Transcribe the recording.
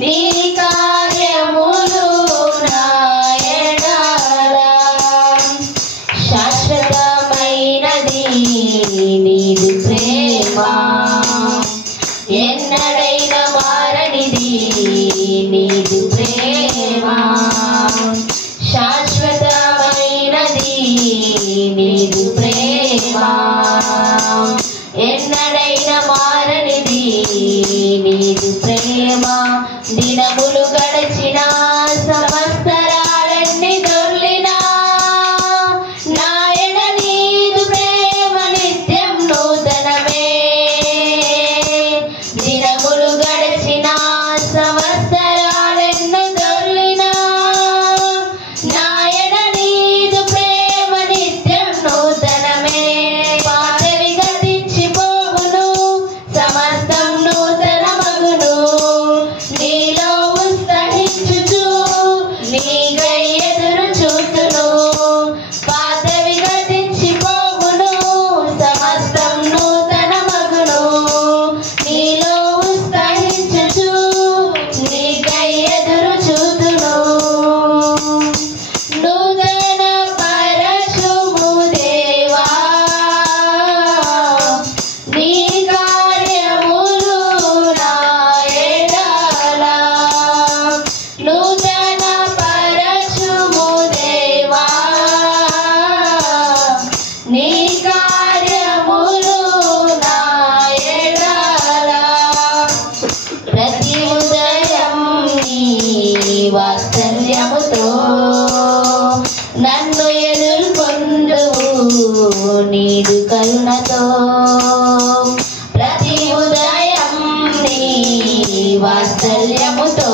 నీ కార్యములు నా ఎడల శాశ్వతమైనది నీదు ప్రేమ ఎన్నడైనా మారనిది నీదు ప్రేమ శాశ్వతమైనది నీదు ప్రేమ ఎన్నడైనా మారనిది నీదు ప్రేమ దినములు గడచిన సంవత్సరాలన్నీ దొర్లినా నాయన నీదు ప్రేమ నిత్యం నూతనమే దినములు గడచిన సంవత్సరాలెన్నో దొర్లినా నాయన నీదు ప్రేమ నిత్యం నూతనమే పాతవి గతించిపోవును సమస్తం నూతనమగును నీలో ఉత్సహించుచు నీకై ఎదురు చూతును పాతవి గతించిపోవును సమస్తం నూతనమగును నీలో ఉత్సహించుచు నీకై ఎదురు చూతును నూతన పరశుము దేవా నీ కార్యములు నా ఎడల నూతన పరశుము దేవా నీ కార్యములు నా ఎడల ప్రతి ఉదయం నీ వాత్సల్యముతో నన్ను ఎదుర్కొందువు నీదు కరుణతో ప్రతి ఉదయం నీ వాత్సల్యముతో